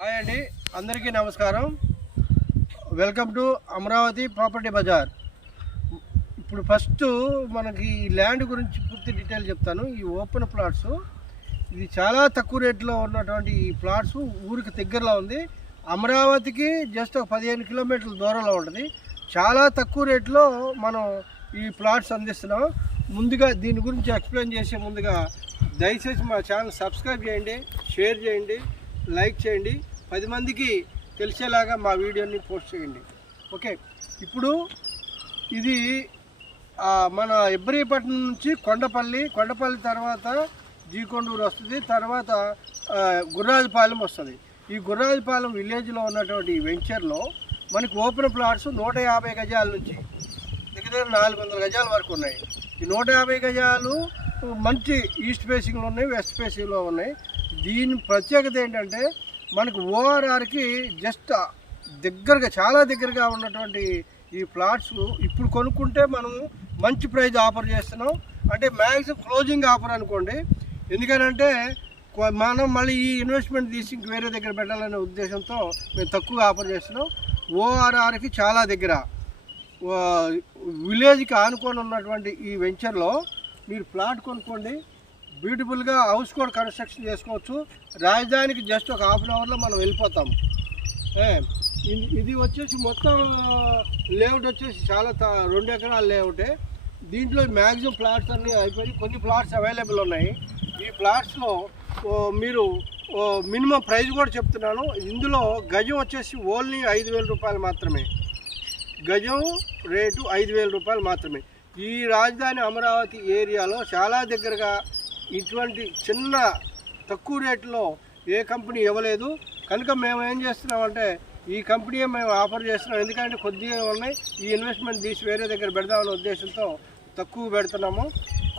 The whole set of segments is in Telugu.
హాయ్ అండి, అందరికీ నమస్కారం. Welcome to Amaravati property bazaar. ఇప్పుడు ఫస్ట్ మనకి ఈ ల్యాండ్ గురించి పూర్తి డీటెయిల్ చెప్తాను. ఈ ఓపెన్ ప్లాట్స్, ఇది చాలా తక్కువ రేట్లో ఉన్నటువంటి ఈ ప్లాట్స్ ఊరికి దగ్గరలో ఉంది. అమరావతికి జస్ట్ 15 కిలోమీటర్ల దూరంలో ఉంటుంది. చాలా తక్కువ రేట్లో మనం ఈ ప్లాట్స్ అందిస్తున్నాం. ముందుగా దీని గురించి ఎక్స్ప్లెయిన్ చేసే ముందుగా దయచేసి మా ఛానల్ సబ్స్క్రైబ్ చేయండి, షేర్ చేయండి, లైక్ చేయండి, 10 మందికి తెలిసేలాగా మా వీడియోని పోస్ట్ చేయండి. ఓకే, ఇప్పుడు ఇది మన ఇబ్రహీపట్నం నుంచి కొండపల్లి తర్వాత జీకొండూరు వస్తుంది, తర్వాత గుర్రాజపాలెం వస్తుంది. ఈ గుర్రాజపాలెం విలేజ్లో ఉన్నటువంటి వెంచర్లో మనకి ఓపెన్ ప్లాట్స్ 150 గజాల నుంచి దగ్గర 400 గజాల వరకు ఉన్నాయి. ఈ 150 గజాలు మంచి ఈస్ట్ ఫేసింగ్లో ఉన్నాయి, వెస్ట్ ఫేసింగ్లో ఉన్నాయి. దీని ప్రత్యేకత ఏంటంటే మనకు ఓఆర్ఆర్కి జస్ట్ దగ్గరగా, చాలా దగ్గరగా ఉన్నటువంటి ఈ ప్లాట్స్ ఇప్పుడు కొనుక్కుంటే మనం మంచి ప్రైజ్ ఆఫర్ చేస్తున్నాం. అంటే మ్యాక్సిమం క్లోజింగ్ ఆఫర్ అనుకోండి. ఎందుకనంటే మనం మళ్ళీ ఈ ఇన్వెస్ట్మెంట్ తీసి ఇంక వేరే దగ్గర పెట్టాలనే ఉద్దేశంతో మేము తక్కువ ఆఫర్ చేస్తున్నాం. ఓఆర్ఆర్కి చాలా దగ్గర విలేజ్కి ఆనుకొని ఉన్నటువంటి ఈ వెంచర్లో మీరు ప్లాట్ కొనుక్కోండి. బ్యూటిఫుల్గా హౌస్ కూడా కన్స్ట్రక్షన్ చేసుకోవచ్చు. రాజధానికి జస్ట్ ఒక హాఫ్ అన్ అవర్లో మనం వెళ్ళిపోతాం. ఇది వచ్చేసి మొత్తం లేఅవుట్ వచ్చేసి చాలా 2 ఎకరాల లేఅవుటే. దీంట్లో మ్యాక్సిమం ప్లాట్స్ అన్నీ అయిపోయి కొన్ని ప్లాట్స్ అవైలబుల్ ఉన్నాయి. ఈ ప్లాట్స్లో మీరు మినిమం ప్రైస్ కూడా చెప్తున్నాను. ఇందులో గజం వచ్చేసి ఓన్లీ 5,000 రూపాయలు మాత్రమే. గజం రేటు 5,000 రూపాయలు మాత్రమే. ఈ రాజధాని అమరావతి ఏరియాలో చాలా దగ్గరగా ఇటువంటి చిన్న తక్కువ రేట్లో ఏ కంపెనీ ఇవ్వలేదు. కనుక మేము ఏం చేస్తున్నామంటే ఈ కంపెనీయే మేము ఆఫర్ చేస్తున్నాం. ఎందుకంటే కొద్దిగా ఉన్నాయి, ఈ ఇన్వెస్ట్మెంట్ తీసి వేరే దగ్గర పెడదామనే ఉద్దేశంతో తక్కువ పెడుతున్నాము.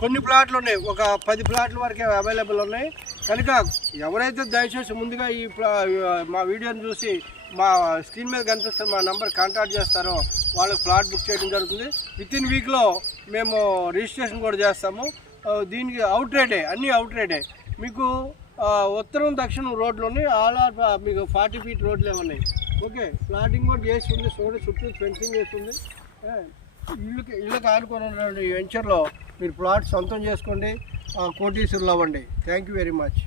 కొన్ని ప్లాట్లు ఉన్నాయి, ఒక 10 ప్లాట్ల వరకే అవైలబుల్ ఉన్నాయి. కనుక ఎవరైతే దయచేసి ముందుగా మా వీడియోని చూసి మా స్క్రీన్ మీద కనిపిస్తున్న మా నెంబర్ కాంటాక్ట్ చేస్తారో వాళ్ళకి ప్లాట్ బుక్ చేయడం జరుగుతుంది. వితిన్ వీక్లో మేము రిజిస్ట్రేషన్ కూడా చేస్తాము. దీనికి అవుట్ రేటే, అన్నీ అవుట్ రేటే. మీకు ఉత్తరం దక్షిణం రోడ్లోని మీకు 40 ఫీట్ రోడ్లే ఉన్నాయి. ఓకే, ప్లాటింగ్ కూడా చేసి ఉంది, చుట్టూ ఫెన్సింగ్ చేస్తుంది. ఇళ్ళకి ఆనుకున్న వెంచర్లో మీరు ప్లాట్ సొంతం చేసుకోండి, కోటీశ్వరులు అవ్వండి. Thank you very much.